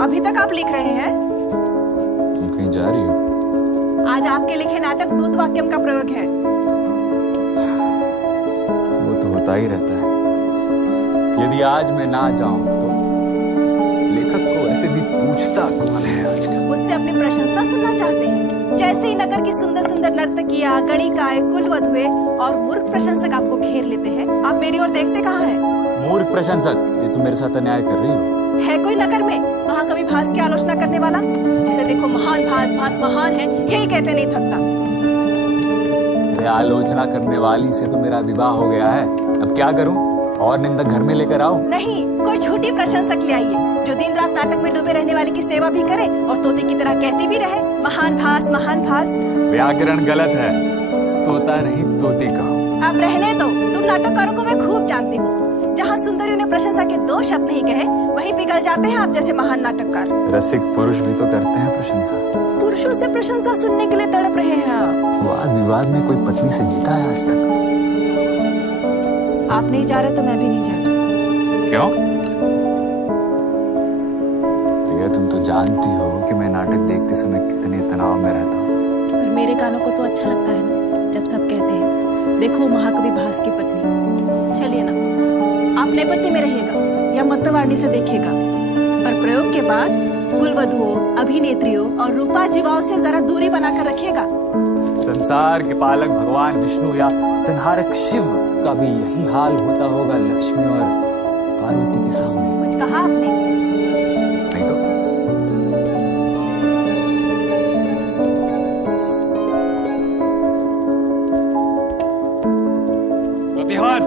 अभी तक आप लिख रहे हैं? तुम कहीं जा रही हो? आज आपके लिखे नाटक दूत वाक्यम का प्रयोग है। वो तो होता ही रहता है। यदि आज मैं ना जाऊं तो लेखक को ऐसे भी पूछता कौन है आजकल? मुझसे अपनी प्रशंसा सुनना चाहते हैं? जैसे ही नगर की सुंदर सुंदर नर्तकियां, गणिकाएं, कुलवधुएं और मूर्ख प्रशंसक आपको घेर लेते हैं, आप मेरी ओर देखते कहाँ हैं? मूर्ख प्रशंसक? ये तुम मेरे साथ अन्याय कर रही हो। है कोई नगर में महाकवि भास की आलोचना करने वाला, जिसे देखो महान भास, भास महान है, यही कहते नहीं थकता। आलोचना करने वाली से तो मेरा विवाह हो गया है, अब क्या करूं? और निंदक घर में लेकर आओ? नहीं, कोई झूठी प्रशंसक ले आइए जो दिन रात नाटक में डूबे रहने वाले की सेवा भी करे और तोते की तरह कहती भी रहे, महान भास, महान भास। व्याकरण गलत है, तोता नहीं तोते कहो। अब रहने दो, तुम नाटककारों को मैं खूब जानती हूँ। जहाँ सुंदरियों ने प्रशंसा के दो शब्द नहीं कहे, वहीं पिघल जाते हैं आप जैसे महान नाटककार। रसिक पुरुष भी तो करते हैं प्रशंसा। पुरुषों से प्रशंसा सुनने के लिए तड़प रहे हैं आप। वाद विवाद में कोई पत्नी से जीता है आज तक? आप नहीं जा रहे तो मैं भी नहीं जा रही। क्यों? प्रिया, तुम तो जानती हो कि मैं नाटक देखते समय कितने तनाव में रहता हूँ। पर मेरे कानों को तो अच्छा लगता है ना, जब सब कहते हैं देखो महाकवि भास की पत्नी। चलिए ना, आप नेपथ्य में रहिएगा या मतवारणी से देखिएगा, पर प्रयोग के बाद कुलवधुओं, अभिनेत्रियों और रूपा जीवाओं से जरा दूरी बनाकर रखिएगा। संसार के पालक भगवान विष्णु या संहारक शिव का भी यही हाल होता होगा लक्ष्मी और पार्वती के सामने। कुछ कहा आपने? नहीं तो। प्रतिहार,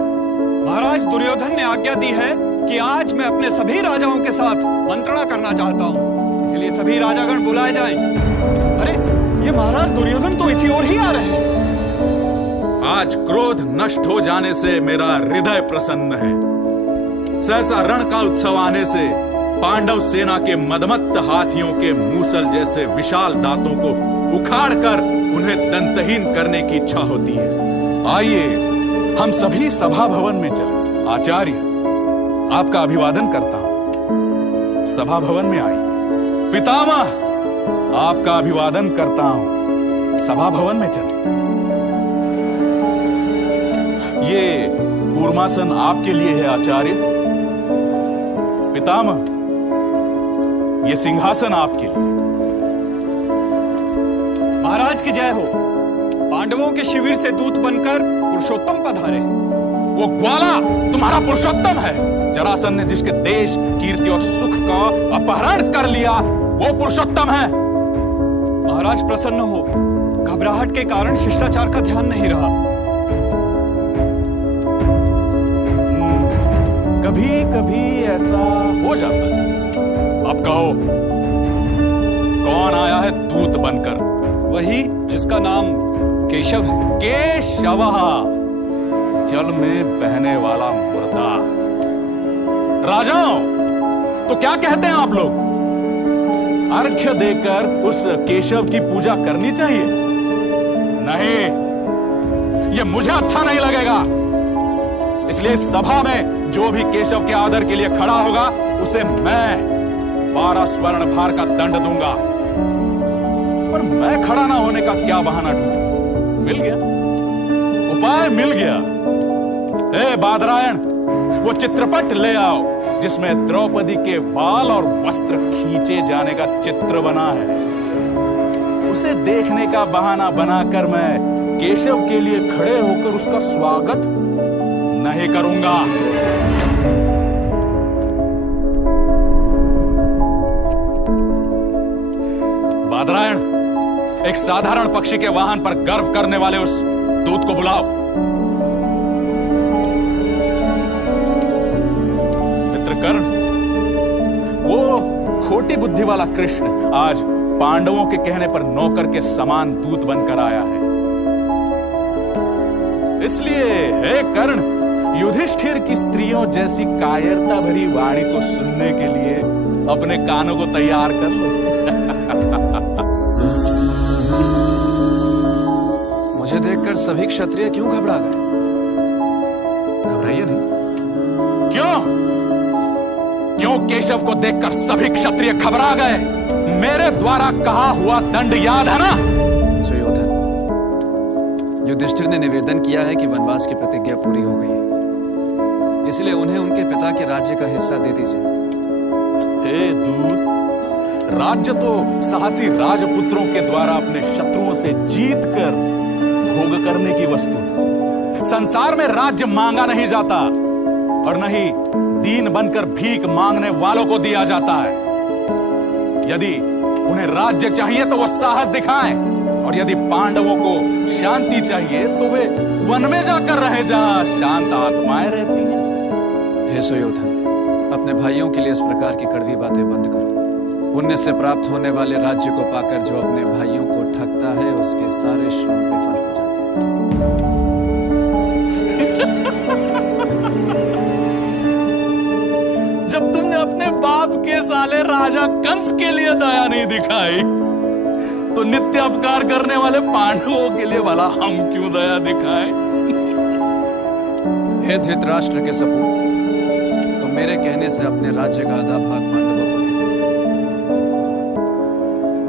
महाराज दुर्योधन ने आज्ञा दी है कि आज मैं अपने सभी राजाओं के साथ मंत्रणा करना चाहता हूँ, इसलिए सभी राजागण बुलाए जाएं। अरे, ये महाराज दुर्योधन तो इसी ओर ही आ रहे हैं। आज क्रोध नष्ट हो जाने से मेरा हृदय प्रसन्न है। सहसा रण का उत्सव आने से पांडव सेना के मदमत्त हाथियों के मूसल जैसे विशाल दांतों को उखाड़कर उन्हें दंतहीन करने की इच्छा होती है। आइए हम सभी सभा भवन में चलें। आचार्य, आपका अभिवादन करता हूं। सभा भवन में आइए। पितामह, आपका अभिवादन करता हूं। सभा भवन में चलें। ये कूर्मासन आपके लिए है आचार्य। पितामह, ये सिंहासन आपके लिए। महाराज की जय हो। पांडवों के शिविर से दूत बनकर पुरुषोत्तम पधारे। वो ग्वाला तुम्हारा पुरुषोत्तम है। जरासंध ने जिसके देश, कीर्ति और सुख का अपहरण कर लिया, वो पुरुषोत्तम है। महाराज प्रसन्न हो, घबराहट के कारण शिष्टाचार का ध्यान नहीं रहा। कभी कभी ऐसा हो जाता है। अब कहो, कौन आया है दूत बनकर? वही जिसका नाम केशव है। केशवः, जल में बहने वाला मुर्दा। राजाओं, तो क्या कहते हैं आप लोग? अर्घ्य देकर उस केशव की पूजा करनी चाहिए? नहीं, ये मुझे अच्छा नहीं लगेगा। इसलिए सभा में जो भी केशव के आदर के लिए खड़ा होगा, उसे मैं 12 स्वर्ण भार का दंड दूंगा। पर मैं खड़ा ना होने का क्या बहाना ढूंढूं? मिल गया, उपाय मिल गया। हे बादरायण, वो चित्रपट ले आओ जिसमें द्रौपदी के बाल और वस्त्र खींचे जाने का चित्र बना है। उसे देखने का बहाना बनाकर मैं केशव के लिए खड़े होकर उसका स्वागत नहीं करूंगा। बादरायण, एक साधारण पक्षी के वाहन पर गर्व करने वाले उस दूत को बुलाओ। मित्रकर्ण, वो खोटी बुद्धि वाला कृष्ण आज पांडवों के कहने पर नौकर के समान दूत बनकर आया है। इसलिए हे कर्ण, युधिष्ठिर की स्त्रियों जैसी कायरता भरी वाणी को सुनने के लिए अपने कानों को तैयार कर लो। मुझे देखकर सभी क्षत्रिय क्यों घबरा गए? घबराइए नहीं। क्यों? क्यों केशव को देखकर सभी क्षत्रिय घबरा गए? मेरे द्वारा कहा हुआ दंड याद है ना? सुयोधन, युधिष्ठिर ने निवेदन किया है कि वनवास की प्रतिज्ञा पूरी हो गई है, इसलिए उन्हें उनके पिता के राज्य का हिस्सा दे दीजिए। हे दूत, राज्य तो साहसी राजपुत्रों के द्वारा अपने शत्रुओं से जीत कर भोग करने की वस्तु है। संसार में राज्य मांगा नहीं जाता और न ही दीन बनकर भीख मांगने वालों को दिया जाता है। यदि उन्हें राज्य चाहिए तो वो साहस दिखाएं, और यदि पांडवों को शांति चाहिए तो वे वन में जाकर रहे जहां शांत आत्माएं रहती हैं। हे सुयोधन, अपने भाइयों के लिए इस प्रकार की कड़वी बातें बंद करो। पुण्य से प्राप्त होने वाले राज्य को पाकर जो अपने भाइयों को ठगता है, उसके सारे श्रम विफल हो जाते हैं। जब तुमने अपने बाप के साले राजा कंस के लिए दया नहीं दिखाई, तो नित्य अपकार करने वाले पांडवों के लिए भला हम क्यों दया दिखाएं? हे धृतराष्ट्र के सपूत, तो मेरे कहने से अपने राज्य का आधा भाग पांडवों को दे दो,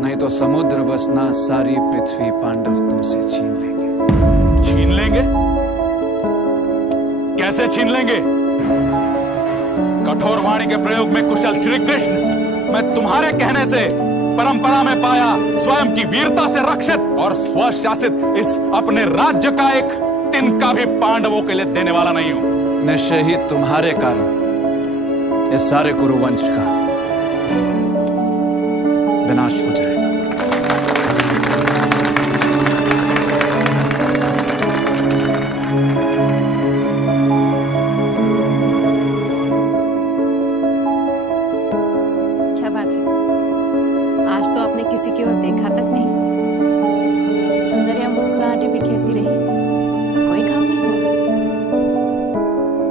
नहीं तो समुद्र बसना सारी पृथ्वी पांडव तुमसे छीन लेंगे। छीन लेंगे? कैसे छीन लेंगे? कठोर वाणी के प्रयोग में कुशल श्री कृष्ण, मैं तुम्हारे कहने से परंपरा में पाया स्वयं की वीरता से रक्षित और स्वशासित इस अपने राज्य का एक तिनका भी पांडवों के लिए देने वाला नहीं हूं। निश्चय ही तुम्हारे कारण इस सारे कुरुवंश का विनाश हो जाएगा। क्या बात है, आज तो आपने किसी की ओर देखा तक नहीं। सुंदरिया मुस्कुराहटें बिखेरती रही, कोई काम नहीं हुआ।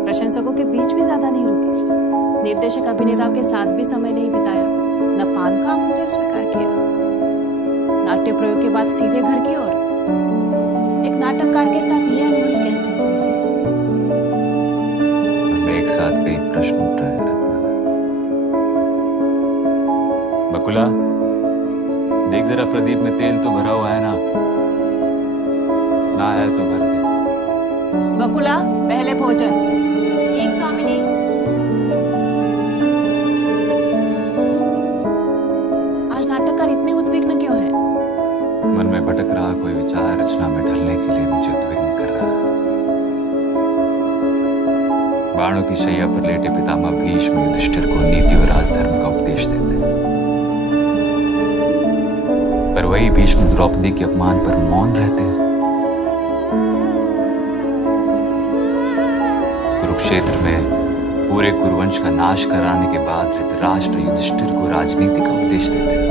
प्रशंसकों के बीच भी ज्यादा नहीं रुके, निर्देशक अभिनेताओं के साथ भी समय नहीं बिताया, न पान का आमंत्रण स्वीकार किया। नाट्य प्रयोग के बाद सीधे घर की ओर। एक नाटककार के साथ ये अनहोनी कैसे हुई? एक साथ कई प्रश्न उठ रहे हैं। बकुला, देख जरा प्रदीप में तेल तो भरा हुआ है ना? ना है तो भर दे। बकुला, पहले भोजन। एक स्वामिनी। आज नाटककार इतने उद्विग्न क्यों है? मन में भटक रहा कोई विचार रचना में ढलने के लिए मुझे उद्विग्न कर रहा है। बाणों की शैया पर लेटे पितामह भीष्म युधिष्ठिर को नीति और राजधर्म का उपदेश देते हैं, पर वही भीष्म द्रौपदी के अपमान पर मौन रहते हैं। कुरुक्षेत्र में पूरे कुरुवंश का नाश कराने के बाद धृतराष्ट्र युधिष्ठिर को राजनीति का उपदेश देते हैं।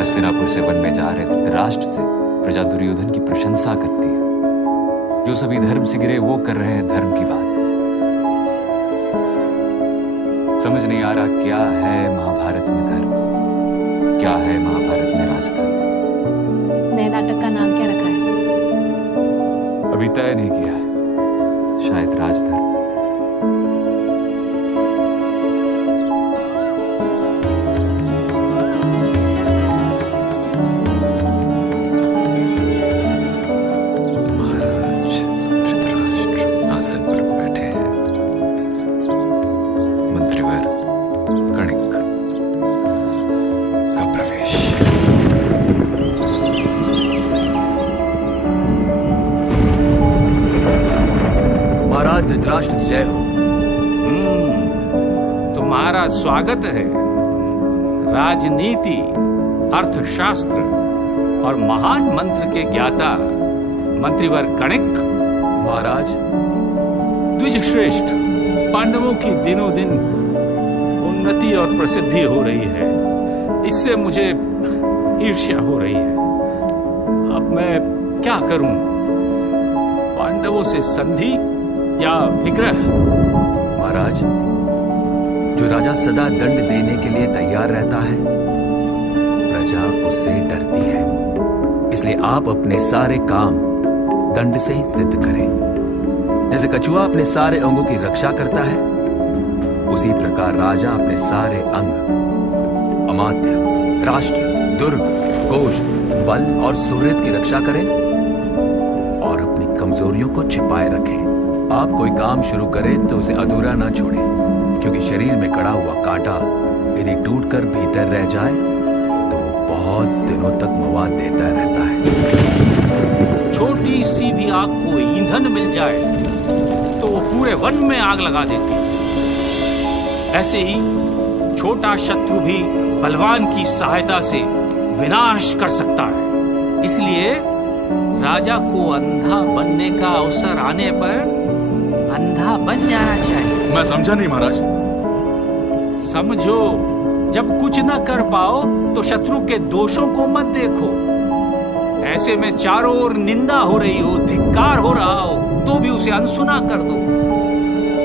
हस्तिनापुर से वन में जा रहे धृतराष्ट्र से प्रजा दुर्योधन की प्रशंसा करती है। जो सभी धर्म से गिरे वो कर रहे हैं धर्म की बात। समझ नहीं आ रहा क्या है महाभारत में धर्म, क्या है महाभारत में राजधर्म। नए नाटक का नाम क्या रखा है? अभी तय नहीं किया है, शायद राजधर्म। महाराज धृतराष्ट्र आसन पर बैठे हैं। मंत्रीवर कणिक का प्रवेश। महाराज धृतराष्ट्र की जय हो। तुम्हारा स्वागत है। राजनीति, अर्थशास्त्र और महान मंत्र के ज्ञाता मंत्रीवर कणिक। महाराज, द्विजश्रेष्ठ, पांडवों की दिनों दिन उन्नति और प्रसिद्धि हो रही है, इससे मुझे ईर्ष्या हो रही है। अब मैं क्या करूं? पांडवों से संधि या विग्रह? महाराज, जो राजा सदा दंड देने के लिए तैयार रहता है, प्रजा उससे डरती है। इसलिए आप अपने सारे काम दंड से ही सिद्ध करें। जैसे कछुआ अपने सारे अंगों की रक्षा करता है, उसी प्रकार राजा अपने सारे अंग, अमात्य, राष्ट्र, दुर्ग, कोश, बल और सुहृद की रक्षा करें और अपनी कमजोरियों को छिपाए रखें। आप कोई काम शुरू करें तो उसे अधूरा ना छोड़ें, क्योंकि शरीर में गड़ा हुआ कांटा यदि टूटकर भीतर रह जाए तो वो बहुत दिनों तक मवाद देता रहता है। छोटी सी भी आग को ईंधन मिल जाए तो वो पूरे वन में आग लगा देती है। ऐसे ही छोटा शत्रु भी बलवान की सहायता से विनाश कर सकता है। इसलिए राजा को अंधा बनने का अवसर आने पर अंधा बन जाना चाहिए। मैं समझा नहीं महाराज। समझो, जब कुछ न कर पाओ तो शत्रु के दोषों को मत देखो। ऐसे में चारों ओर निंदा हो रही हो, धिक्कार हो रहा हो, तो भी उसे अनसुना कर दो।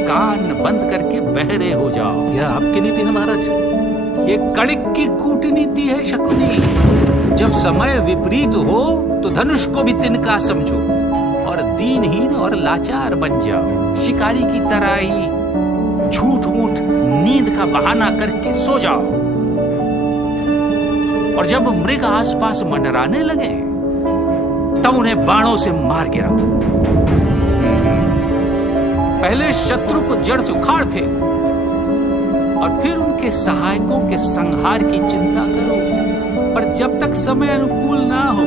कान बंद करके बहरे हो जाओ। यह आपकी नीति है महाराज? ये कणिक की कूटनीति है शकुनी। जब समय विपरीत हो तो धनुष को भी तिनका समझो और दीनहीन और लाचार बन जाओ। शिकारी की तरह ही झूठ मूठ नींद का बहाना करके सो जाओ, और जब मृग आसपास मंडराने लगे तब उन्हें बाणों से मार गिराओ। पहले शत्रु को जड़ से उखाड़ फेंको और फिर उनके सहायकों के संहार की चिंता करो। पर जब तक समय अनुकूल ना हो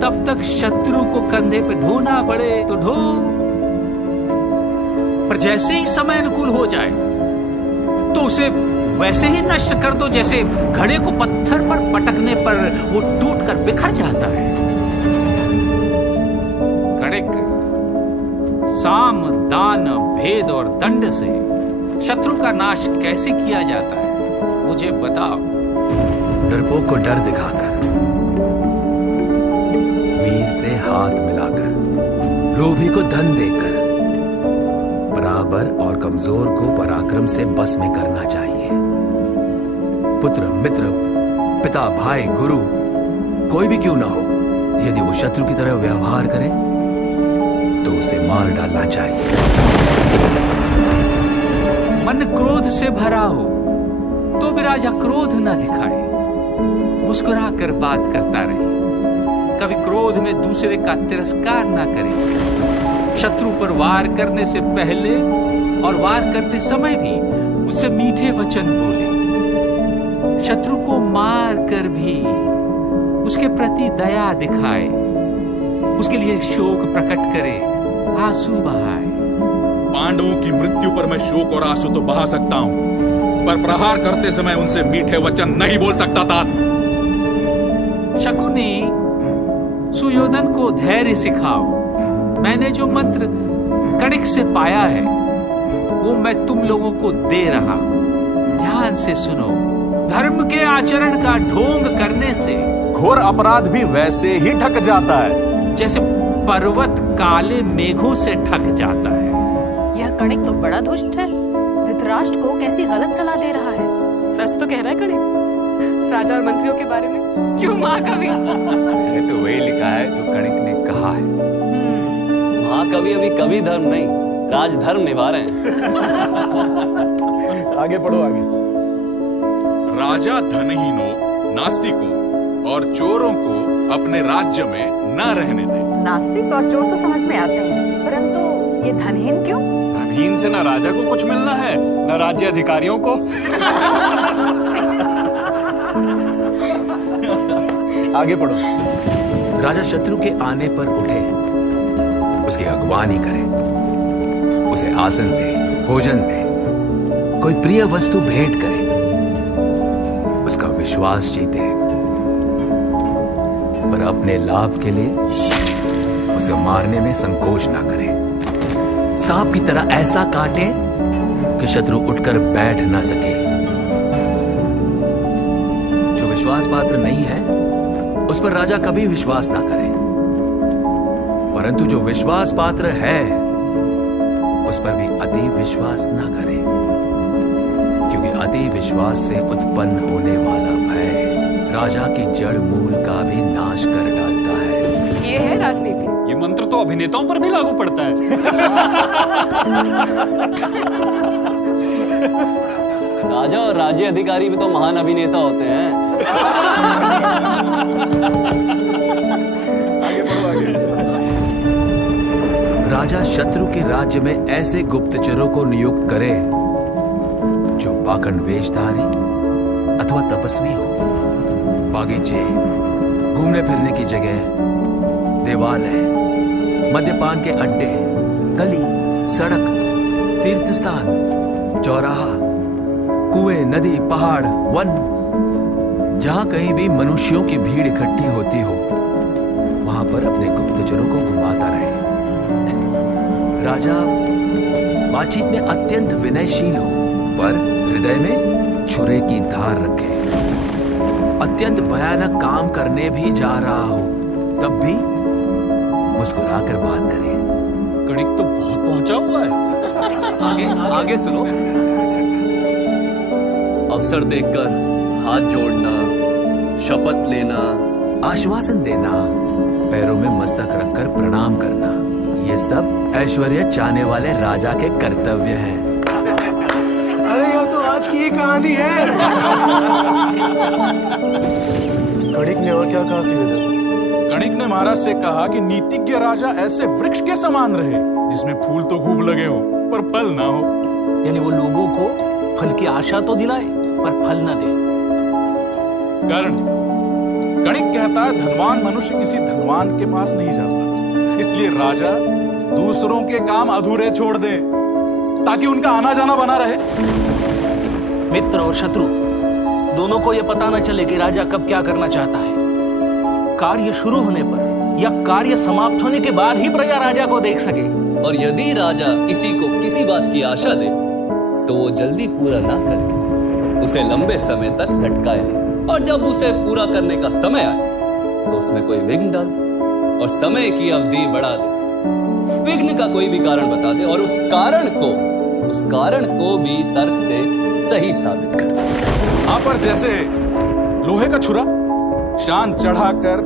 तब तक शत्रु को कंधे पे ढोना पड़े तो ढो, पर जैसे ही समय अनुकूल हो जाए तो उसे वैसे ही नष्ट कर दो जैसे घड़े को पत्थर पर पटकने पर वो टूटकर बिखर जाता है। कड़िक, साम, दान, भेद और दंड से शत्रु का नाश कैसे किया जाता है, मुझे बताओ। डरपोक को डर दिखाकर, वीर से हाथ मिलाकर, लोभी को धन देकर, बराबर और कमजोर को पराक्रम से बस में करना चाहिए। पुत्र, मित्र, पिता, भाई, गुरु, कोई भी क्यों ना हो, यदि वो शत्रु की तरह व्यवहार करे तो उसे मार डालना चाहिए। मन क्रोध से भरा हो तो भी राजा क्रोध न दिखाए, मुस्कुरा कर बात करता रहे। कभी क्रोध में दूसरे का तिरस्कार न करे। शत्रु पर वार करने से पहले और वार करते समय भी उससे मीठे वचन बोले। शत्रु को मार कर भी उसके प्रति दया दिखाए, उसके लिए शोक प्रकट करे, आंसू बहाए। पांडवों की मृत्यु पर मैं शोक और आंसू तो बहा सकता हूं, पर प्रहार करते समय उनसे मीठे वचन नहीं बोल सकता था। शकुनी, सुयोधन को धैर्य सिखाओ। मैंने जो मंत्र कड़िक से पाया है वो मैं तुम लोगों को दे रहा हूं, ध्यान से सुनो। धर्म के आचरण का ढोंग करने से घोर अपराध भी वैसे ही ढक जाता है जैसे पर्वत काले मेघों से ढक जाता है। यह कणिक तो बड़ा दुष्ट है। धृतराष्ट्र को कैसी गलत सलाह दे रहा है। सच तो कह रहा है कणिक, राजा और मंत्रियों के बारे में। क्यों महाकवि? मैंने तो वही लिखा है जो कणिक ने कहा है। महाकवि अभी कवि धर्म नहीं, राजधर्म निभा रहे हैं। आगे पढ़ो आगे। राजा धनहीनों, नास्तिकों और चोरों को अपने राज्य में न रहने दे। नास्तिक और चोर तो समझ में आते हैं, परंतु ये धनहीन क्यों? धनहीन से न राजा को कुछ मिलना है न राज्य अधिकारियों को। आगे पढ़ो। राजा शत्रु के आने पर उठे, उसकी अगवानी करे, उसे आसन दे, भोजन दे, कोई प्रिय वस्तु भेंट करे, उसका विश्वास जीते, पर अपने लाभ के लिए उसे मारने में संकोच ना करे। सांप की तरह ऐसा काटे कि शत्रु उठकर बैठ ना सके। जो विश्वास पात्र नहीं है उस पर राजा कभी विश्वास ना करे, परंतु जो विश्वास पात्र है उस पर भी अति विश्वास ना करे, क्योंकि अति विश्वास से उत्पन्न होने वाला भय राजा की जड़ मूल का भी नाश कर डालता है। ये है राजनीति। ये मंत्र तो अभिनेताओं पर भी लागू पड़ता है। राजा और राज्य अधिकारी भी तो महान अभिनेता होते हैं। आगे बढ़ो आगे। राजा शत्रु के राज्य में ऐसे गुप्तचरों को नियुक्त करे जो पाखंड वेशधारी अथवा तपस्वी हो। बागीचे, घूमने फिरने की जगह, देवालय, मद्यपान के अड्डे, गली, सड़क, तीर्थ स्थान, चौराहा, कुएं, नदी, पहाड़, वन, जहां कहीं भी मनुष्यों की भीड़ इकट्ठी होती हो, वहां पर अपने गुप्तचरों को घुमाता रहे। राजा बातचीत में अत्यंत विनयशील हो, पर हृदय में छुरे की धार रखे। अत्यंत भयानक काम करने भी जा रहा हो, तब भी मुस्कुराकर बात करे। गणित तो बहुत पहुंचा हुआ है। आगे आगे सुनो। अवसर देखकर हाथ जोड़ना, शपथ लेना, आश्वासन देना, पैरों में मस्तक रखकर प्रणाम करना, ये सब ऐश्वर्य चाहने वाले राजा के कर्तव्य हैं। अरे यह तो आज की ही कहानी है। गणिक ने और क्या कहा सुवेदर? गणिक ने महाराज से कहा कि नीतिज्ञ राजा ऐसे वृक्ष के समान रहे जिसमें फूल तो खूब लगे हो पर फल ना हो। यानी वो लोगों को फल की आशा तो दिलाए पर फल ना दे। कारण गणिक कहता है धनवान मनुष्य किसी धनवान के पास नहीं जाता, इसलिए राजा दूसरों के काम अधूरे छोड़ दे ताकि उनका आना जाना बना रहे। मित्र और शत्रु दोनों को यह पता न चले कि राजा कब क्या करना चाहता है। कार्य शुरू होने पर या कार्य समाप्त होने के बाद ही प्रजा राजा को देख सके। और यदि राजा किसी को किसी बात की आशा दे तो वो जल्दी पूरा ना करके उसे लंबे समय तक लटकाए ले, और जब उसे पूरा करने का समय आए तो उसमें कोई विघ्न डाल दे और समय की अवधि बढ़ा दे। विघ्न का कोई भी कारण बता दे और उस कारण को भी तर्क से सही साबित कर दे। यहां पर जैसे लोहे का छुरा शान चढ़ाकर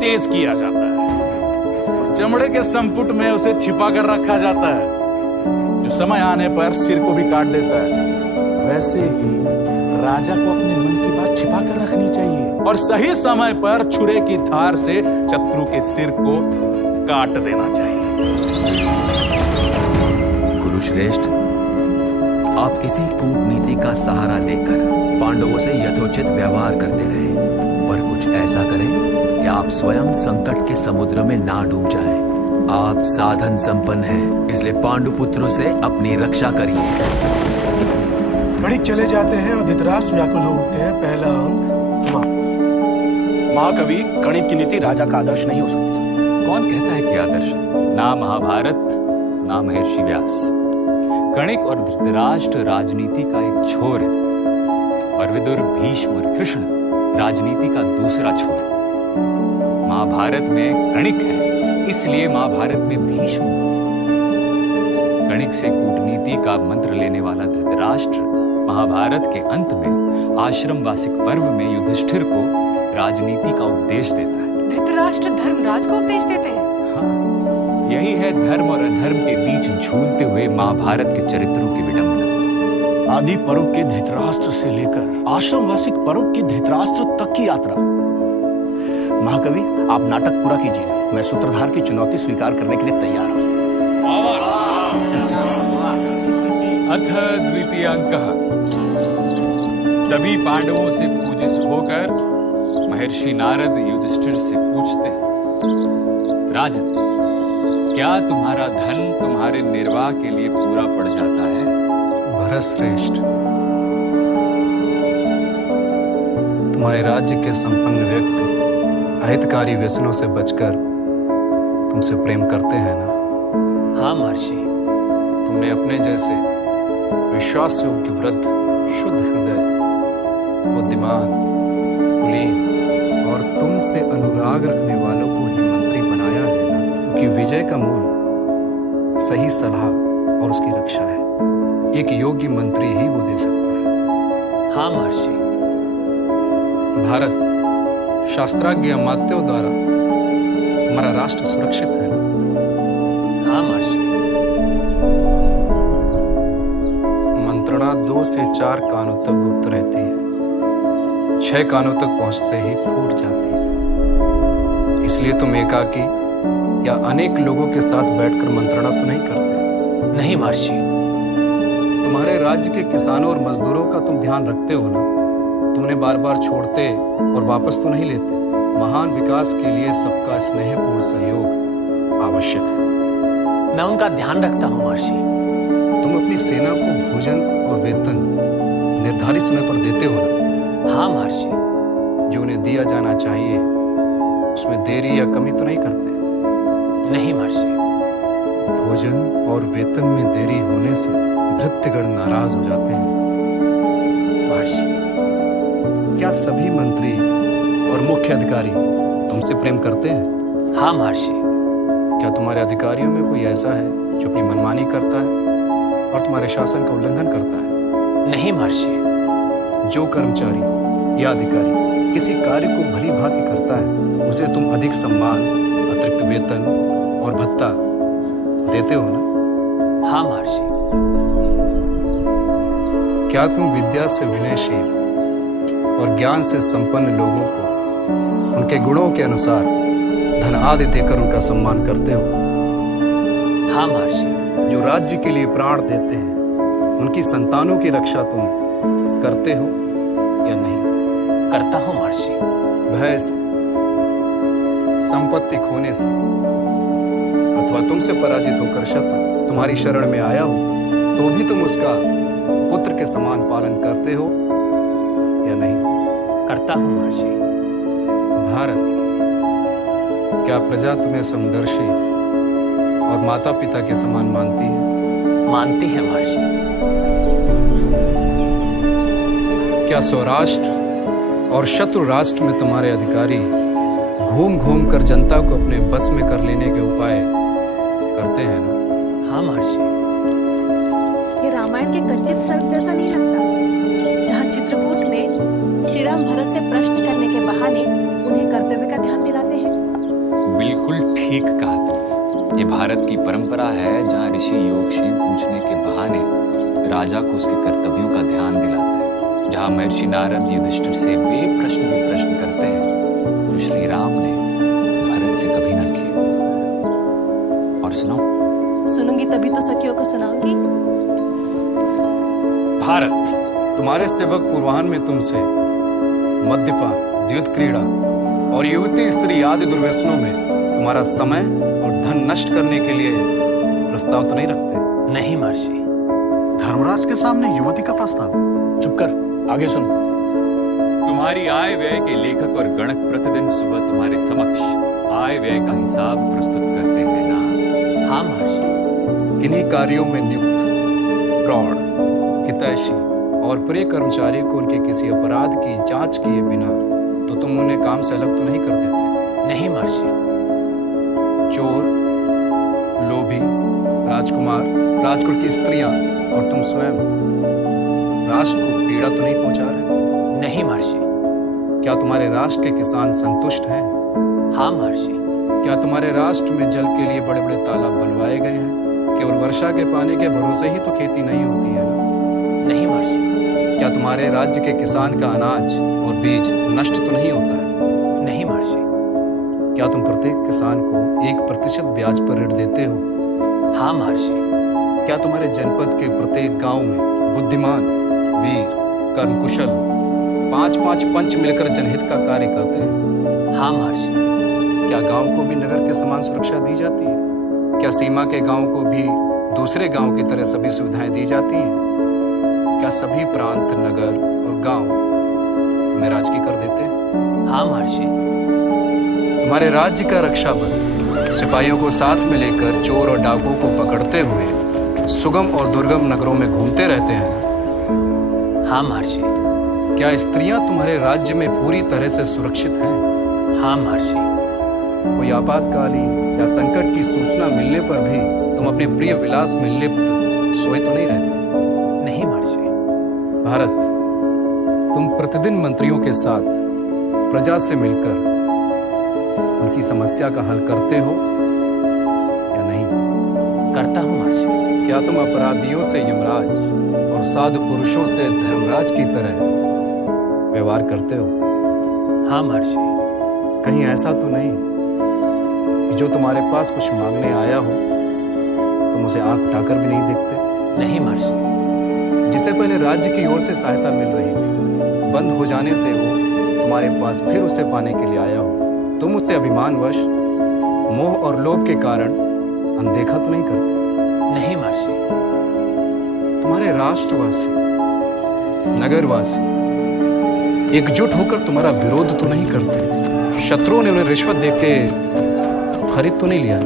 तेज किया जाता है, चमड़े के संपुट में उसे छिपा कर रखा जाता है, जो समय आने पर सिर को भी काट देता है। वैसे ही राजा को अपने मन की बात छिपा कर रखनी चाहिए और सही समय पर छुरे की धार से शत्रु के सिर को काट देना चाहिए। कुरुश्रेष्ठ, आप इसी कूटनीति का सहारा लेकर पांडवों से यथोचित व्यवहार करते रहे, पर कुछ ऐसा करें कि आप स्वयं संकट के समुद्र में ना डूब जाएं। आप साधन संपन्न हैं, इसलिए पांडुपुत्रों से अपनी रक्षा करिए। गणिक चले जाते हैं और धृतराष्ट्र व्याकुल हो उठते हैं। पहला अंक समाप्त। महाकवि, गणित की नीति राजा का आदर्श नहीं हो सकती। कौन कहता है कि आदर्श? ना महाभारत, ना महर्षि व्यास। गणिक और धृतराष्ट्र राजनीति का एक छोर है और विदुर, भीष्म और कृष्ण राजनीति का दूसरा छोर है। महाभारत में गणिक है, इसलिए महाभारत में भीष्म। गणिक से कूटनीति का मंत्र लेने वाला धृतराष्ट्र महाभारत के अंत में आश्रम वासिक पर्व में युधिष्ठिर को राजनीति का उपदेश देता है। धृतराष्ट्र धर्मराज को उपदेश देते हैं। हाँ, यही है धर्म और अधर्म के बीच झूलते हुए महाभारत के चरित्रों की विडंबना। आदि पर्व के धृतराष्ट्र से लेकर आश्रम वासिक पर्व के धृतराष्ट्र तक की यात्रा। महाकवि, आप नाटक पूरा कीजिए। मैं सूत्रधार की चुनौती स्वीकार करने के लिए तैयार हूँ। अथ द्वितीय अंकः। सभी पांडवों से पूजित होकर महर्षि नारद युधिष्ठिर से पूछते हैं, राजन, क्या तुम्हारा धन तुम्हारे निर्वाह के लिए पूरा पड़ जाता है? भरतश्रेष्ठ, तुम्हारे राज्य के संपन्न व्यक्ति अहितकारी व्यसनों से बचकर तुमसे प्रेम करते हैं ना? हाँ महर्षि। तुमने अपने जैसे विश्वास योग्य वृद्ध, शुद्ध हृदय, बुद्धिमान, कुलीन और तुमसे अनुराग रखने वालों को ही मंत्री बनाया है ना? क्योंकि विजय का मूल सही सलाह और उसकी रक्षा है। एक योग्य मंत्री ही वो दे सकता है। हाँ महर्षि। भारत शास्त्राज्ञ अमात्यों द्वारा हमारा राष्ट्र सुरक्षित है ना? हाँ महर्षि। मंत्रणा 2 से 4 कानों तक गुप्त रहती है, 6 कानों तक पहुंचते ही फूट जाती है। इसलिए तुम एकाकी या अनेक लोगों के साथ बैठकर मंत्रणा तो नहीं करते? नहीं महर्षि। तुम्हारे राज्य के किसानों और मजदूरों का तुम ध्यान रखते हो ना? तुम उन्हें बार बार छोड़ते और वापस तो नहीं लेते। महान विकास के लिए सबका स्नेहपूर्ण सहयोग आवश्यक है। मैं उनका ध्यान रखता हूँ महर्षि। तुम अपनी सेना को भोजन और वेतन निर्धारित समय पर देते हो ना? हाँ महर्षि। जो उन्हें दिया जाना चाहिए उसमें देरी या कमी तो नहीं करते? नहीं महर्षि। भोजन और वेतन में देरी होने से भृत्यगण नाराज हो जाते हैं। महर्षि, क्या सभी मंत्री और मुख्य अधिकारी तुमसे प्रेम करते हैं? हाँ महर्षि। क्या तुम्हारे अधिकारियों में कोई ऐसा है जो अपनी मनमानी करता है और तुम्हारे शासन का उल्लंघन करता है? नहीं महर्षि। जो कर्मचारी या अधिकारी किसी कार्य को भली भांति करता है उसे तुम अधिक सम्मान, अतिरिक्त वेतन और भत्ता देते हो ना? हाँ महर्षि। क्या तुम विद्या से विनयशील और ज्ञान से संपन्न लोगों को उनके गुणों के अनुसार धन आदि देकर उनका सम्मान करते हो? हाँ महर्षि। जो राज्य के लिए प्राण देते हैं उनकी संतानों की रक्षा तुम करते हो या नहीं? करता हूँ महर्षि। भय से, संपत्ति खोने से अथवा तुमसे पराजित होकर शत्रु तुम्हारी शरण में आया हो तो भी तुम उसका पुत्र के समान पालन करते हो या नहीं? करता हूँ महर्षि। भारत, क्या प्रजा तुम्हें समदर्शी और माता पिता के समान मानती है? मानती है महर्षि। क्या स्वराष्ट्र और शत्रु राष्ट्र में तुम्हारे अधिकारी घूम घूम कर जनता को अपने बस में कर लेने के उपाय करते हैं ना? हाँ महर्षि। ये रामायण के कंचित सर्प जैसा नहीं लगता, जहाँ चित्रकूट में श्री राम भरत से प्रश्न करने के बहाने उन्हें कर्तव्य का ध्यान दिलाते हैं? बिल्कुल ठीक कहा तुमने। ये भारत की परंपरा है जहाँ ऋषि योगक्षेम पूछने के बहाने राजा को उसके कर्तव्यों का ध्यान दिलाते हैं, जहाँ महर्षि नारद युधिष्ठिर से वे प्रश्न करते हैं जो श्री राम ने भरत से कभी ना किए। और सुनाओ। सुनूंगी तभी तो सखियों को सुनाऊंगी। भारत, तुम्हारे सेवक पूर्वाह्न में तुमसे मद्यपान, द्युत क्रीड़ा और युवती स्त्री आदि दुर्व्यसनों में तुम्हारा समय और धन नष्ट करने के लिए प्रस्ताव तो नहीं रखते? नहीं महर्षि। धर्मराज के सामने युवती का प्रस्ताव? चुप कर, आगे सुन। तुम्हारी आय व्यय के लेखक और गणक प्रतिदिन सुबह तुम्हारे समक्ष आय व्यय का हिसाब प्रस्तुत करते हैं ना? हाँ महर्षि। इन्हीं कार्यों में नियुक्त प्रौढ़, हितैषी और प्रिय कर्मचारी को उनके किसी अपराध की जांच किए बिना तो तुम उन्हें काम से अलग तो नहीं कर देते? नहीं महर्षि। चोर, लोभी, राजकुमार, राजकुल की स्त्रियां और तुम स्वयं राष्ट्र को पीड़ा तो नहीं पहुंचा रहे? नहीं महर्षि। क्या तुम्हारे राष्ट्र के किसान संतुष्ट हैं? हाँ महर्षि। क्या तुम्हारे राष्ट्र में जल के लिए बड़े बड़े तालाब बनवाए गए हैं? केवल वर्षा के पानी के भरोसे ही तो खेती नहीं होती है ना? नहीं महर्षि। क्या तुम्हारे राज्य के किसान का अनाज और बीज नष्ट तो नहीं होता है? नहीं महर्षि। क्या तुम प्रत्येक किसान को 1% ब्याज पर ऋण देते हो? हाँ महर्षि। क्या तुम्हारे जनपद के प्रत्येक गांव में बुद्धिमान, वीर, कर्मकुशल 5-5 पंच मिलकर जनहित का कार्य करते हैं? हाँ महर्षि। क्या गांव को भी नगर के समान सुरक्षा दी जाती है? क्या सीमा के गांव को भी दूसरे गांव की तरह सभी सुविधाएं दी जाती हैं? क्या सभी प्रांत, नगर और गांव तुम्हें राजकीय कर देते हैं? हाँ महर्षि। तुम्हारे राज्य का रक्षा बल सिपाहियों को साथ में लेकर चोर और डाकुओं को पकड़ते हुए सुगम और दुर्गम नगरों में घूमते रहते हैं? हाँ महर्षि। क्या स्त्रियां तुम्हारे राज्य में पूरी तरह से सुरक्षित हैं? हाँ महर्षि। कोई आपातकालीन या संकट की सूचना मिलने पर भी तुम अपने प्रिय विलास में लिप्त सोए तो नहीं रहते? नहीं महर्षि। भारत, तुम प्रतिदिन मंत्रियों के साथ प्रजा से मिलकर उनकी समस्या का हल करते हो या नहीं? करता हूँ महर्षि। क्या तुम अपराधियों से यमराज और साधु पुरुषों से धर्मराज की तरह व्यवहार करते हो? हाँ महर्षि। कहीं ऐसा तो नहीं कि जो तुम्हारे पास कुछ मांगने आया हो तुम उसे आंख उठाकर भी नहीं देखते? नहीं महर्षि। जिसे पहले राज्य की ओर से सहायता मिल रही थी, बंद हो जाने से वो तुम्हारे पास फिर उसे पाने के लिए आया हो, तुम उसे अभिमानवश मोह और लोभ के कारण अनदेखा तो नहीं करते? नहीं महर्षि। तुम्हारे राष्ट्रवासी, नगरवासी एकजुट होकर तुम्हारा विरोध तो नहीं करते? शत्रुओं ने उन्हें रिश्वत देके खरीद तो नहीं लिया?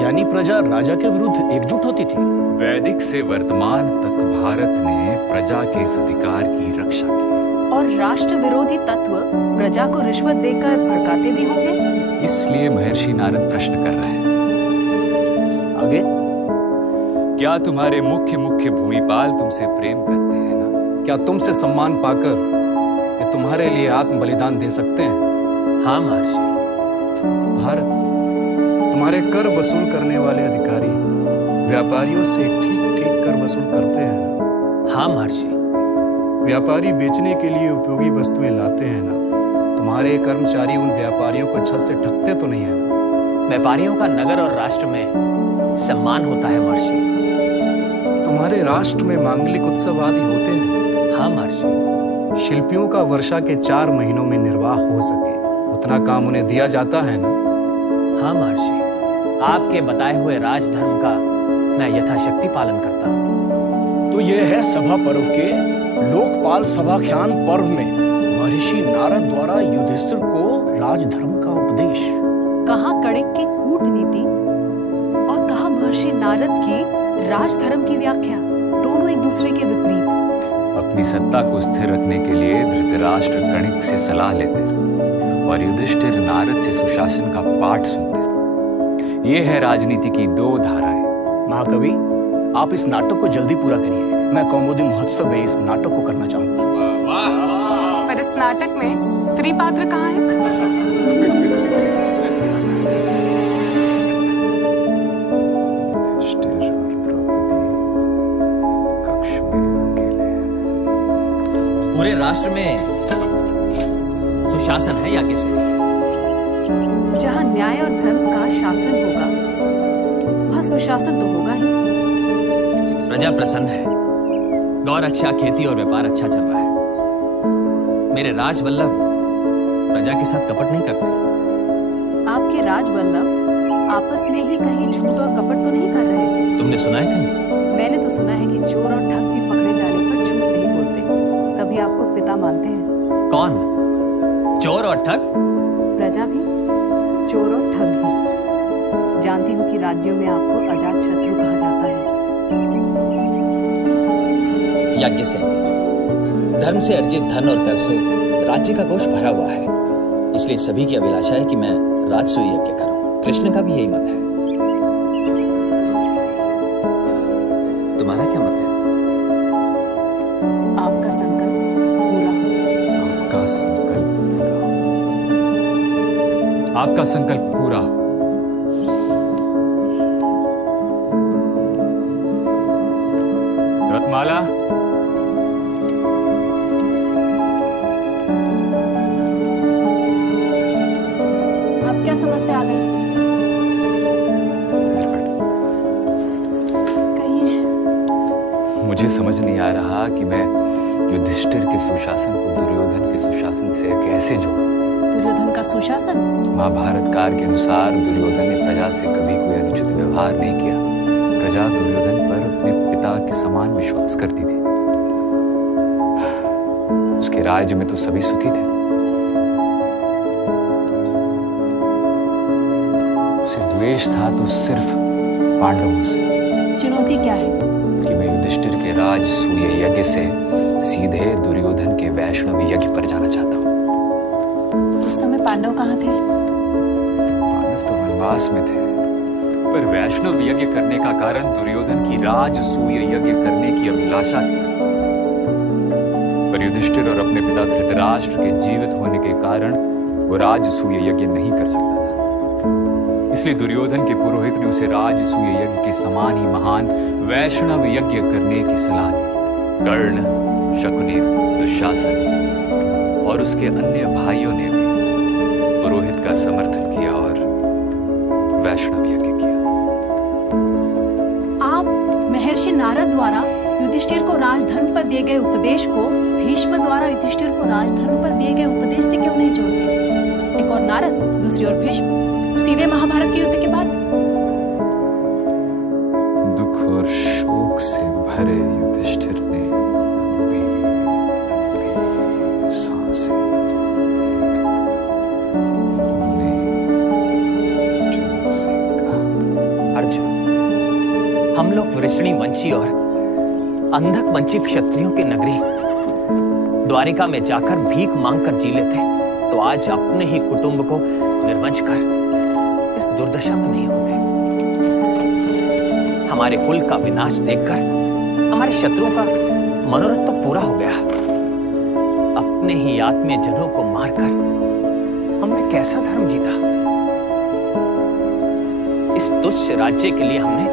यानी प्रजा राजा के विरुद्ध एकजुट होती थी? वैदिक से वर्तमान तक भारत ने प्रजा के इस अधिकार की रक्षा की और राष्ट्र विरोधी तत्व प्रजा को रिश्वत देकर भड़काते भी होंगे। इसलिए महर्षि नारद प्रश्न कर रहे हैं। आगे? क्या तुम्हारे मुख्य भूमिपाल तुमसे प्रेम करते हैं ना? क्या तुमसे सम्मान पाकर ये तुम्हारे लिए आत्म बलिदान दे सकते हैं? हाँ महर्षि। भारत, तुम्हारे कर वसूल करने वाले अधिकारी व्यापारियों से ठीक कर वसूल करते हैं ना? हाँ महर्षि। व्यापारी बेचने के लिए उपयोगी वस्तुएं लाते हैं ना? तुम्हारे कर्मचारी उन व्यापारियों को छत से ठगते तो नहीं है ना? व्यापारियों का नगर और राष्ट्र में सम्मान होता है महर्षि। तुम्हारे राष्ट्र में मांगलिक उत्सव आदि होते हैं? हाँ महर्षि। शिल्पियों का वर्षा के 4 महीनों में निर्वाह हो सके उतना काम उन्हें दिया जाता है ना? हाँ महर्षि। आपके बताए हुए राजधर्म का मैं यथाशक्ति पालन करता हूँ। तो यह है सभा पर्व के लोकपाल सभाख्यान पर्व में महर्षि नारद द्वारा युधिष्ठिर को राजधर्म का उपदेश। कहाँ कणिक की कूटनीति और कहाँ महर्षि नारद की राजधर्म की व्याख्या, दोनों एक दूसरे के विपरीत। अपनी सत्ता को स्थिर रखने के लिए धृतराष्ट्र कणिक से सलाह लेते और युधिष्ठिर नारद से सुशासन का पाठ सुनते। ये है राजनीति की 2 धाराएं। महाकवि, आप इस नाटक को जल्दी पूरा करिए। मैं कौमुदी महोत्सव में इस नाटक को करना चाहूंगा। पर इस नाटक में स्त्री पात्र कहाँ है? पूरे राष्ट्र में सुशासन है या किसे? जहाँ न्याय और धर्म का शासन होगा वहाँ सुशासन तो होगा ही। प्रजा प्रसन्न है, गौ रक्षा, खेती और व्यापार अच्छा चल रहा है। मेरे राजवल्लभ प्रजा के साथ कपट नहीं करते। आपके राजवल्लभ आपस में ही कहीं झूठ और कपट तो नहीं कर रहे? तुमने सुना है कहीं? मैंने तो सुना है कि चोर और ठग भी पकड़े जाने पर झूठ नहीं बोलते। सभी आपको पिता मानते हैं। कौन? चोर और ठग? प्रजा भी, चोर और ठग भी। जानती हूँ कि राज्यों में आपको अजात शत्रु कहा जाता है। यज्ञ से धर्म से अर्जित धन और कर से राज्य का कोष भरा हुआ है, इसलिए सभी की अभिलाषा है कि मैं राजसूय यज्ञ करूं। कृष्ण का भी यही मत है। तुम्हारा क्या मत है? आपका संकल्प पूरा हो। आपका संकल्प पूरा हो। आपका संकल्प पूरा हो। रत्माला, अब क्या समस्या आ गई? मुझे समझ नहीं आ रहा कि मैं युधिष्ठिर के सुशासन को दुर्योधन के सुशासन से कैसे जोड़ूं। दुर्योधन का सुशासन? महाभारत काल के अनुसार दुर्योधन ने प्रजा से कभी कोई अनुचित व्यवहार नहीं किया। प्रजा दुर्योधन पर अपने पिता के समान विश्वास करती थी। उसके राज्य में तो सभी सुखी थे। उसे द्वेष था तो सिर्फ पांडवों से। चुनौती क्या है? कि मैं युधिष्ठिर के राजसूय यज्ञ से सीधे दुर्योधन के वैष्णव यज्ञ पर जाना चाहता हूँ। उस समय पांडव कहाँ थे? पांडव तो वनवास में थे, पर वैष्णव यज्ञ करने का कारण दुर्योधन की राजसूय यज्ञ करने की अभिलाषा थी। पर युधिष्ठिर और अपने पिता धृतराष्ट्र के जीवित होने के कारण वो राजसूय यज्ञ नहीं कर सकता था। इसलिए दुर्योधन के पुरोहित ने उसे राजसूय यज्ञ के समान ही महान वैष्णव यज्ञ करने की सलाह दी। कर्ण, शकुनि, दुशासन और उसके अन्य भाइयों ने भी पुरोहित का समर्थन किया और वैष्णव यज्ञ किया। आप महर्षि नारद द्वारा युधिष्ठिर को राजधर्म पर दिए गए उपदेश को भीष्म द्वारा युधिष्ठिर को राजधर्म पर दिए गए उपदेश से क्यों नहीं जोड़ते? एक और नारद, दूसरी ओर भीष्म, सीधे महाभारत के युद्ध के बाद। दुख और शोक से भरे युधिष्ठिर ने सांसें अर्जुन, हम लोग वृषणी वंशी और अंधक वंशी क्षत्रियों की नगरी द्वारिका में जाकर भीख मांगकर जी लेते, तो आज अपने ही कुटुंब को निर्वंश कर इस दुर्दशा में नहीं होते। हमारे कुल का विनाश देखकर हमारे शत्रुओं का मनोरथ तो पूरा हो गया। अपने ही आत्मीय जनों को मारकर हमने कैसा धर्म जीता? इस तुच्छ राज्य के लिए हमने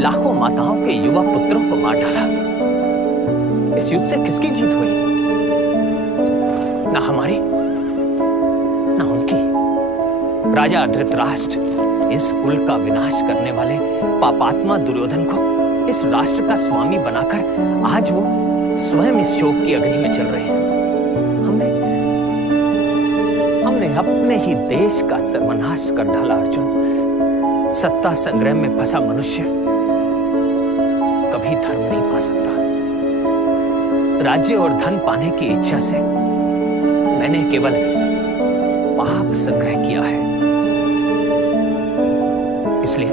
लाखों माताओं के युवा पुत्रों को मार डाला। इस युद्ध से किसकी जीत हुई? ना हमारी, ना उनकी। राजा धृतराष्ट्र इस कुल का विनाश करने वाले पापात्मा दुर्योधन को इस राष्ट्र का स्वामी बनाकर आज वो स्वयं इस शोक की अग्नि में चल रहे हैं। हमने अपने ही देश का सर्वनाश कर डाला। अर्जुन, सत्ता संग्राम में फंसा मनुष्य कभी धर्म नहीं पा सकता। राज्य और धन पाने की इच्छा से मैंने केवल पाप संग्रह किया है। इसलिए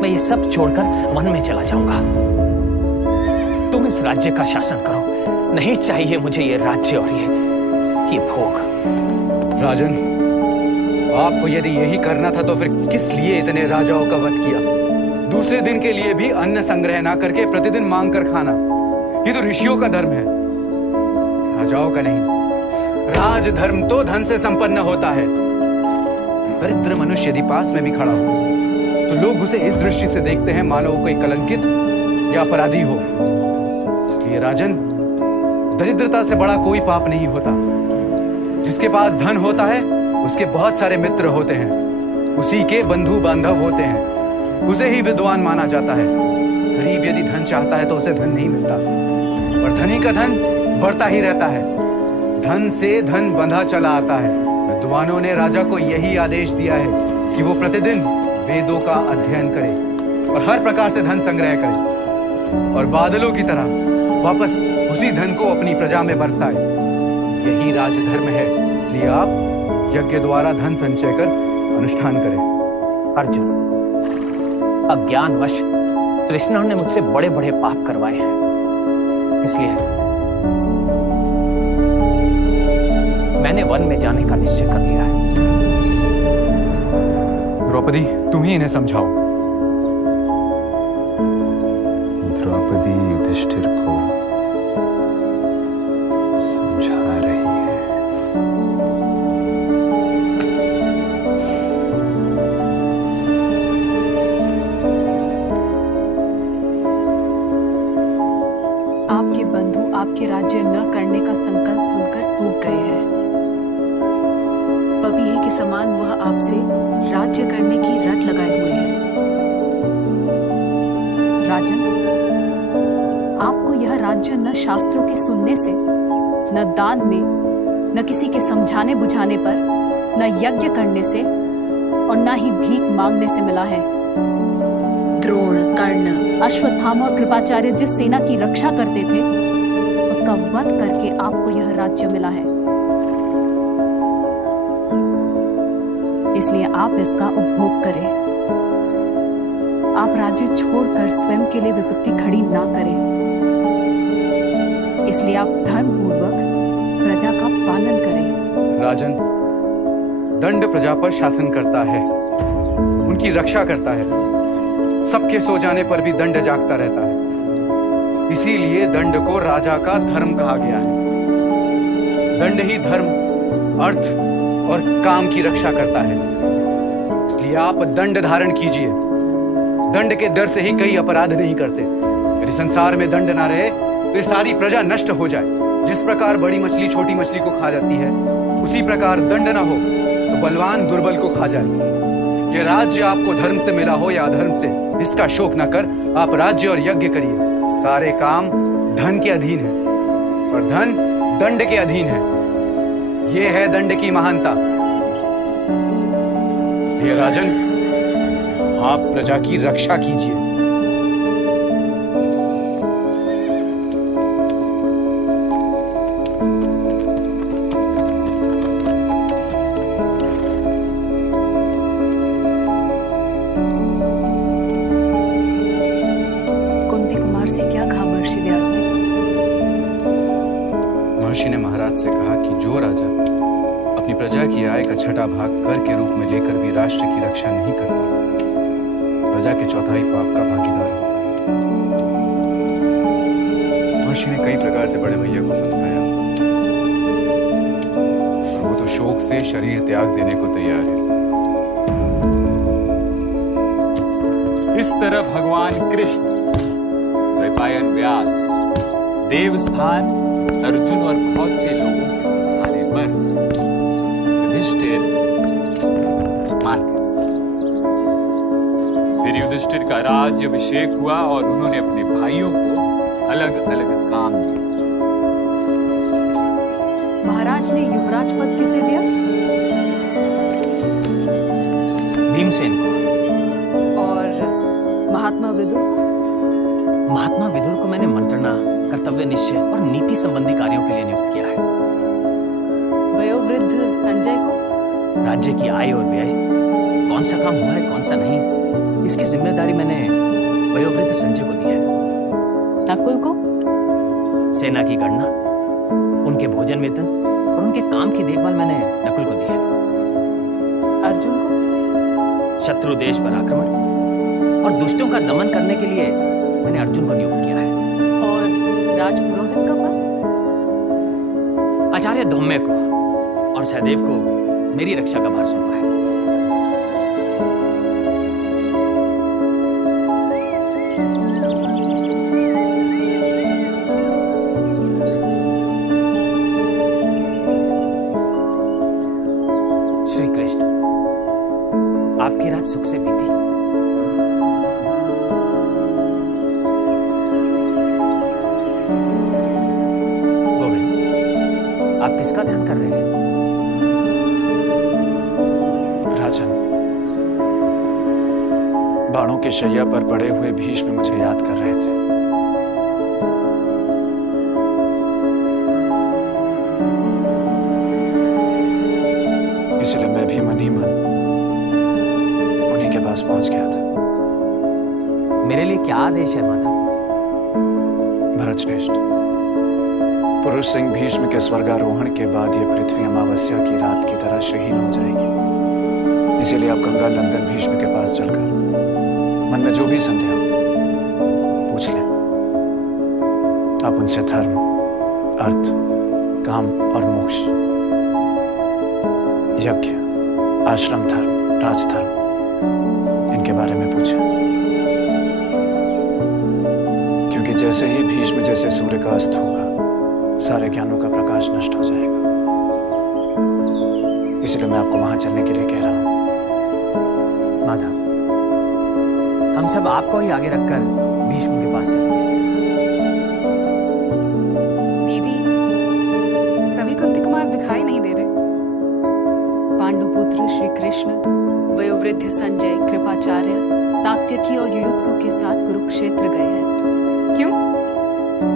मैं ये सब छोड़कर वन में चला जाऊंगा। तुम इस राज्य का शासन करो। नहीं चाहिए मुझे ये राज्य और ये भोग। राजन, आपको यदि यही करना था तो फिर किस लिए इतने राजाओं का वध किया? दूसरे दिन के लिए भी अन्न संग्रह ना करके प्रतिदिन मांग कर खाना, ये तो ऋषियों का धर्म है, राजाओं का नहीं। राजधर्म तो धन से संपन्न होता है। दरिद्र मनुष्य यदि पास में भी खड़ा हो तो लोग उसे इस दृष्टि से देखते हैं मानो वो कोई कलंकित या अपराधी हो। इसलिए राजन, दरिद्रता से बड़ा कोई पाप नहीं होता। जिसके पास धन होता है उसके बहुत सारे मित्र होते हैं, उसी के बंधु बांधव होते हैं, उसे ही विद्वान माना जाता है। गरीब यदि धन चाहता है तो उसे धन नहीं मिलता, और धनी का धन बढ़ता ही रहता है। धन से धन बंधा चला आता है। विद्वानों ने राजा को यही आदेश दिया है कि वो प्रतिदिन वेदों का अध्ययन करे और हर प्रकार से धन संग्रह करे और बादलों की तरह वापस उसी धन को अपनी प्रजा में बरसाए। यही राजधर्म है। इसलिए आप यज्ञ द्वारा धन संचय कर अनुष्ठान करें। अर्जुन, अज्ञानवश तृष्णा ने मुझसे बड़े बड़े पाप करवाए हैं। इसलिए मैंने वन में जाने का निश्चय कर लिया है। द्रौपदी, तुम ही इन्हें समझाओ। द्रौपदी युधिष्ठिर को समझा रही है। आपके बंधु आपके राज्य न करने का संकल्प सुनकर सूख गए हैं। पपीहे के समान वह आपसे राज्य करने की रट लगाए हुए हैं। राजन, आपको यह राज्य न शास्त्रों के सुनने से, न दान में, न किसी के समझाने बुझाने पर, न यज्ञ करने से और न ही भीख मांगने से मिला है। द्रोण, कर्ण, अश्वत्थामा और कृपाचार्य जिस सेना की रक्षा करते थे उसका वध करके आपको यह राज्य मिला है। इसलिए आप इसका उपभोग करें। आप राज्य छोड़कर स्वयं के लिए विपत्ति खड़ी ना करें। इसलिए आप धर्म पूर्वक प्रजा का पालन करें। राजन, दंड प्रजा पर शासन करता है, उनकी रक्षा करता है। सबके सो जाने पर भी दंड जागता रहता है। इसीलिए दंड को राजा का धर्म कहा गया है। दंड ही धर्म, अर्थ और काम की रक्षा करता है। इसलिए आप दंड धारण कीजिए। दंड के डर से ही कई अपराध नहीं करते। यदि संसार में दंड ना रहे तो ये सारी प्रजा नष्ट हो जाए। जिस प्रकार बड़ी मछली छोटी मछली को खा जाती है, उसी प्रकार दंड ना हो तो बलवान दुर्बल को खा जाए। ये राज्य आपको धर्म से मिला हो या अधर्म से, इसका शोक न कर आप राज्य और यज्ञ करिए। सारे काम धन के अधीन है और धन दंड के अधीन है। ये है दंड की महानता। इसलिए राजन, आप प्रजा की रक्षा कीजिए। महर्षि ने महाराज से कहा कि जो राजा अपनी प्रजा की आय का छठा भाग कर के रूप में लेकर भी राष्ट्र की रक्षा नहीं करता, प्रजा के चौथाई पाप का भागीदार होता है। महर्षि ने कई प्रकार से बड़े भैया को समझाया और वो तो शोक से शरीर त्याग देने को तैयार है। इस तरह भगवान कृष्ण, द्वैपायन व्यास, देवस्थान अर्जुन और बहुत से लोगों के समझाने पर युधिष्ठिर मान गए। फिर युधिष्ठिर का राज्य अभिषेक हुआ और उन्होंने अपने भाइयों को अलग अलग काम दिए। महाराज ने युवराज पद किसे दिया? भीमसेन को। और महात्मा विदुर को? महात्मा विदुर को मैंने मंत्रणा, कर्तव्य निश्चय और नीति संबंधी कार्यों के लिए नियुक्त किया है। वयोवृद्ध संजय को? राज्य की आय और व्यय, कौन सा काम हुआ है कौन सा नहीं, इसकी जिम्मेदारी मैंने वयोवृद्ध संजय को दी है। नकुल को? सेना की गणना, उनके भोजन वेतन और उनके काम की देखभाल मैंने नकुल को दी है। अर्जुन को? शत्रु देश पर आक्रमण और दुष्टों का दमन करने के लिए मैंने अर्जुन को नियुक्त किया है। और राजपुरोहित का पद? आचार्य धौम्य को और सहदेव को मेरी रक्षा का भार सौंपा है। श्री कृष्ण, आपकी रात सुख से बीती? आप किसका ध्यान कर रहे हैं? राजन, बाणों के शैया पर पड़े हुए भीष्म मुझे याद कर रहे थे। इसलिए मैं भी मन ही मन उन्हीं के पास पहुंच गया था। मेरे लिए क्या आदेश है माधव? भरत श्रेष्ठ, पुरुष सिंह भीष्म के स्वर्गारोहण के बाद ये पृथ्वी अमावस्या की रात की तरह श्रीहीन हो जाएगी। इसीलिए आप गंगा नंदन भीष्म के पास चलकर मन में जो भी संदेह हो पूछ लें। आप उनसे धर्म, अर्थ, काम और मोक्ष, यज्ञ, आश्रम धर्म, राजधर्म, इनके बारे में पूछें। क्योंकि जैसे ही भीष्म जैसे सूर्य का अस्त होगा, सारे ज्ञानों का प्रकाश नष्ट हो जाएगा। इसलिए मैं आपको वहां चलने के लिए कह रहा हूं। माधव, हम सब आपको ही आगे रखकर भीष्म के पास चलेंगे। दीदी, सभी कुंती कुमार दिखाई नहीं दे रहे। पांडुपुत्र श्री कृष्ण, वयोवृद्ध संजय, कृपाचार्य, सात्यकी और युयुत्सु के साथ कुरुक्षेत्र गए हैं। क्यों?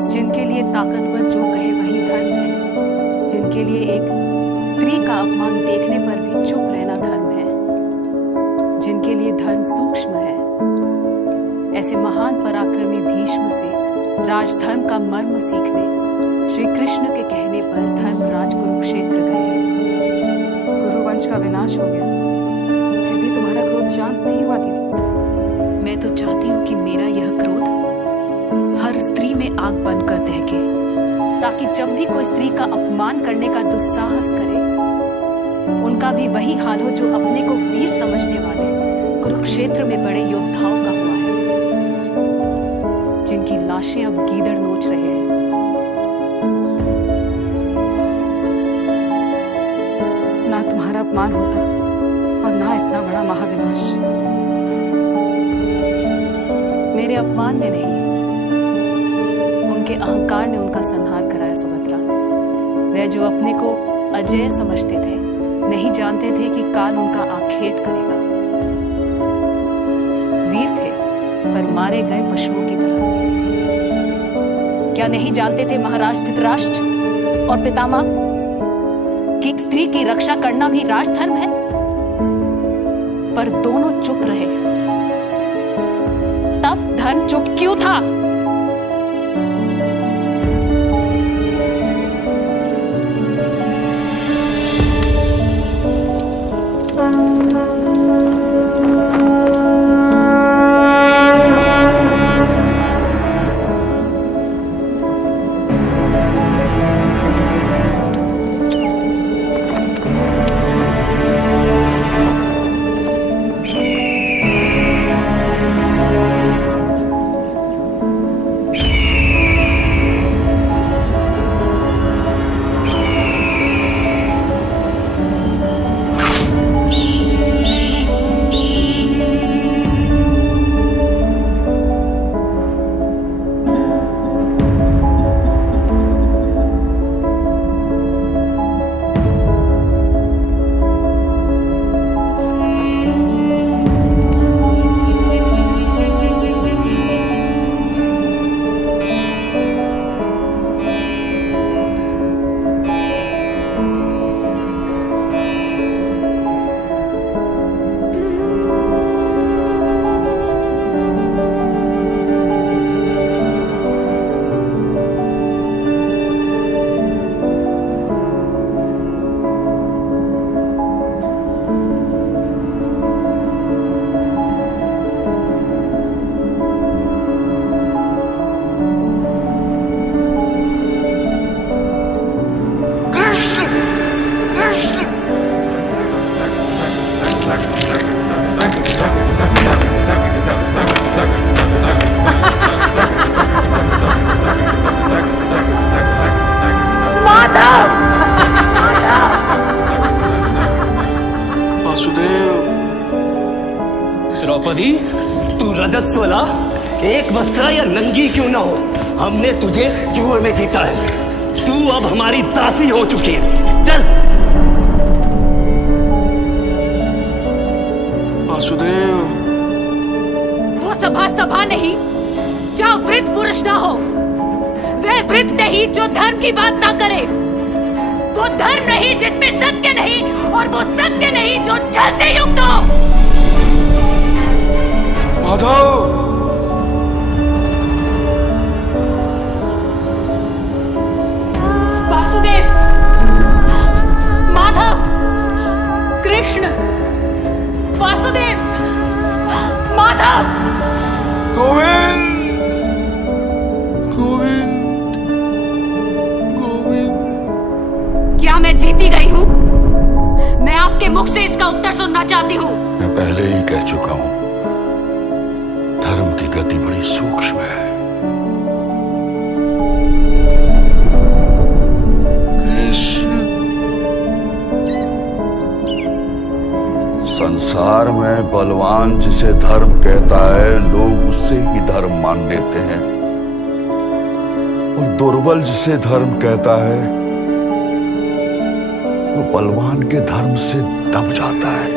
जिनके लिए ताकतवर जो कहे वही धर्म है, जिनके लिए एक स्त्री का अपमान देखने पर भी चुप रहना धर्म है, जिनके लिए धर्म सूक्ष्म है, ऐसे महान पराक्रमी भीष्म से राजधर्म का मर्म सीखने श्री कृष्ण के कहने पर धर्मराज कुरुक्षेत्र गए हैं। कुरुवंश का विनाश हो गया, फिर भी तुम्हारा क्रोध शांत नहीं हुआ दीदी। मैं तो चाहती हूँ कि मेरा यह क्रोध हर स्त्री में आग बंद कर देंगे, ताकि जब भी कोई स्त्री का अपमान करने का दुस्साहस करे उनका भी वही हाल हो जो अपने को वीर समझने वाले कुरुक्षेत्र में बड़े योद्धाओं का हुआ है, जिनकी लाशें अब गीदड़ नोच रहे हैं। ना तुम्हारा अपमान होता और ना इतना बड़ा महाविनाश। मेरे अपमान ने नहीं, उनके अहंकार ने उनका संहार कराया सुभद्रा। वे जो अपने को अजय समझते थे, नहीं जानते थे कि काल उनका आखेट करेगा। वीर थे पर मारे गए पशुओं की तरह। क्या नहीं जानते थे महाराज धृतराष्ट्र और पितामह कि स्त्री की रक्षा करना भी राजधर्म है? पर दोनों चुप रहे। तब धर्म चुप क्यों था? द्रौपदी, तू रजस्वला एक वस्त्रा या नंगी क्यों ना हो, हमने तुझे जुए में जीता है। तू अब हमारी दासी हो चुकी है। चल। वासुदेव, वो सभा नहीं जो वृद्ध पुरुष ना हो, वह वृद्ध नहीं जो धर्म की बात ना करे, वो धर्म नहीं जिसमें सत्य नहीं, और वो सत्य नहीं जो छल से युक्त हो। माधव, वासुदेव, माधव, कृष्ण, वासुदेव, माधव, गोविंद, गोविंद, गोविंद। क्या मैं जीती गई हूँ? मैं आपके मुख से इसका उत्तर सुनना चाहती हूँ। मैं पहले ही कह चुका हूं, धर्म की गति बड़ी सूक्ष्म है। कृष्ण, संसार में बलवान जिसे धर्म कहता है, लोग उससे ही धर्म मान लेते हैं, और दुर्बल जिसे धर्म कहता है, वो बलवान के धर्म से दब जाता है।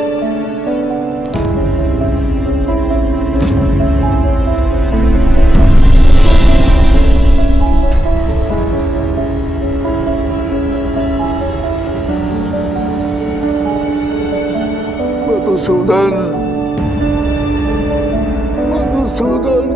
मधुसूदन, मधुसूदन,